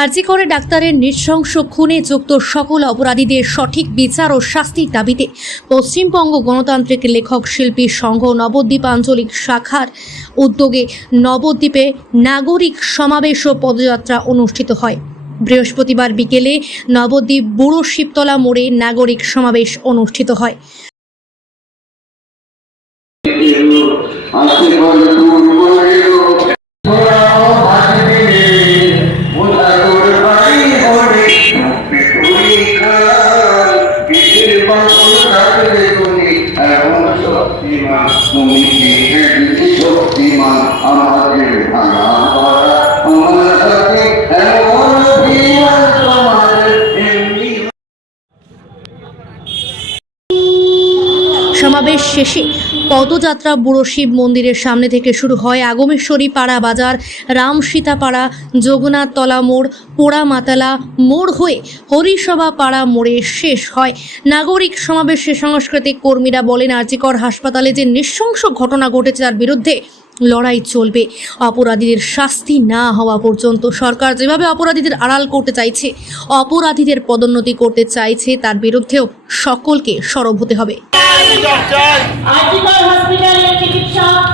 আরজি করে ডাক্তারের নৃশংস খুনে যুক্ত সকল অপরাধীদের সঠিক বিচার ও শাস্তির দাবিতে পশ্চিমবঙ্গ গণতান্ত্রিক লেখক শিল্পী সংঘ নবদ্বীপ আঞ্চলিক শাখার উদ্যোগে নবদ্বীপে নাগরিক সমাবেশ ও পদযাত্রা অনুষ্ঠিত হয়। বৃহস্পতিবার বিকেলে নবদ্বীপ বুড়ো শিবতলা মোড়ে নাগরিক সমাবেশ অনুষ্ঠিত হয়। সমাবেশ শেষে পদযাত্রা বুড়ো শিব মন্দিরের সামনে থেকে শুরু হয়। আগমেশ্বরী পাড়া বাজার, রামসীতা পাড়া, জগন্নাথতলা মোড়, পোড়া মাতালা মোড় হয়ে হরিসভা পাড়া মোড়ে শেষ হয়। নাগরিক সমাবেশে সাংস্কৃতিক কর্মীরা বলেন, আরজিকর হাসপাতালে যে নৃশংস ঘটনা ঘটেছে তার বিরুদ্ধে লড়াই চলবে। অপরাধীদের শাস্তি না হওয়া পর্যন্ত সরকার যেভাবে অপরাধীদের আড়াল করতে চাইছে, অপরাধীদের পদোন্নতি করতে চাইছে, তার বিরুদ্ধেও সকলকে সরব হতে হবে। আরজিকর হসপিটালের চিকিৎসক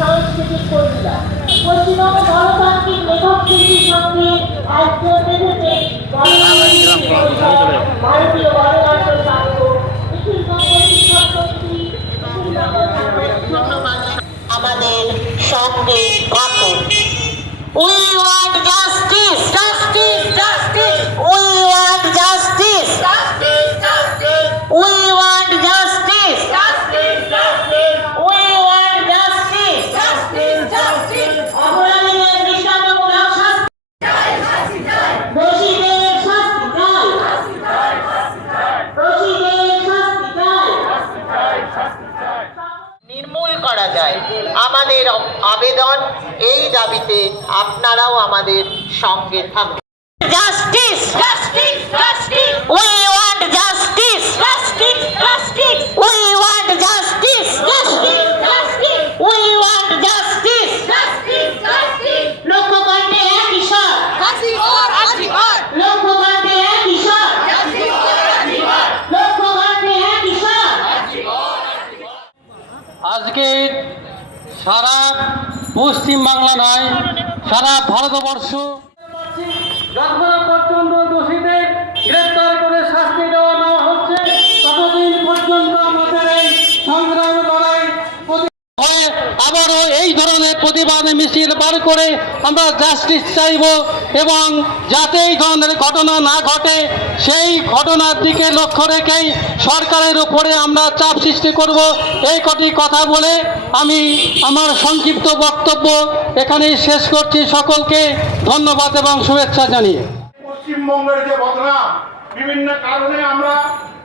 সাংস্কৃতিক কর্মীরা পশ্চিমবঙ্গ গণতান্ত্রিক লেখক শিল্পী সংঘের একজন নেতৃত্বে ভারতীয় গণতন্ত্র সংঘ আমাদের সঙ্গে থাকুন। We want justice, justice, justice. We want justice, justice, justice. We want justice, justice, justice. We want justice, justice, justice. অপরাধীদের দৃষ্টান্তমূলক শাস্তি চাই, শাস্তি চাই। দোষীদের শাস্তি চাই, শাস্তি চাই, শাস্তি চাই। দোষীদের শাস্তি চাই, শাস্তি চাই, শাস্তি চাই। নির্মূল করা যায়। আমাদের আবেদন, এই দাবিতে আপনারাও আমাদের সঙ্গে থাকুন। Justice, justice, justice. We want justice, justice, justice. We want justice, justice, justice. We want justice, justice, justice. লোককণ্ঠে একই স্বর, আরজিকর, আরজিকর। লোককণ্ঠে একই স্বর, আরজিকর, আরজিকর। লোককণ্ঠে একই স্বর, আরজিকর, আরজিকর। আজকে সারা পশ্চিম বাংলা নয়, সারা ভারতবর্ষ যতক্ষণ পর্যন্ত দোষীদের গ্রেপ্তার করে শাস্তি দেওয়া না হচ্ছে, ততদিন পর্যন্ত আমাদের এই সংগ্রাম লড়াই আবারও এই ধরনের প্রতিবাদ মিছিল বার করে আমরা জাস্টিস চাইব, এবং যাতে এই ধরনের ঘটনা না ঘটে সেই ঘটনার দিকে লক্ষ্য রেখেই সরকারের উপরে আমরা চাপ সৃষ্টি করব। এই কটি কথা বলে আমি আমার সংক্ষিপ্ত বক্তব্য এখানেই শেষ করছি। সকলকে ধন্যবাদ এবং শুভেচ্ছা জানিয়ে পশ্চিমবঙ্গের যে বদনাম, বিভিন্ন কারণে আমরা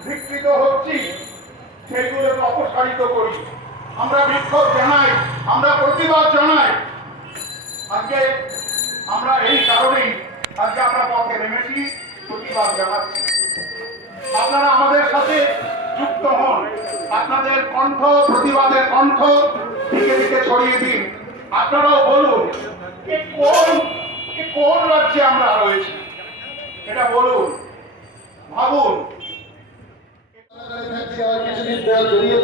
বিকৃত হচ্ছি, সেইগুলোকে অপসারিত করি। আমরা বিক্ষোভ জানাই, আমরা প্রতিবাদ জানাই। আজকে আমরা এই কারণেই আজকে আমরা পথে নেমেছি, প্রতিবাদ জানাচ্ছি। আপনারা আমাদের সাথে যুক্ত হন, আপনাদের কণ্ঠ, প্রতিবাদের কণ্ঠ দিকে দিকে ছড়িয়ে দিন। আপনারাও বলুন কোন রাজ্যে আমরা রয়েছি, এটা বলুন, ভাবুন। কিছুদিন পর জড়িয়ে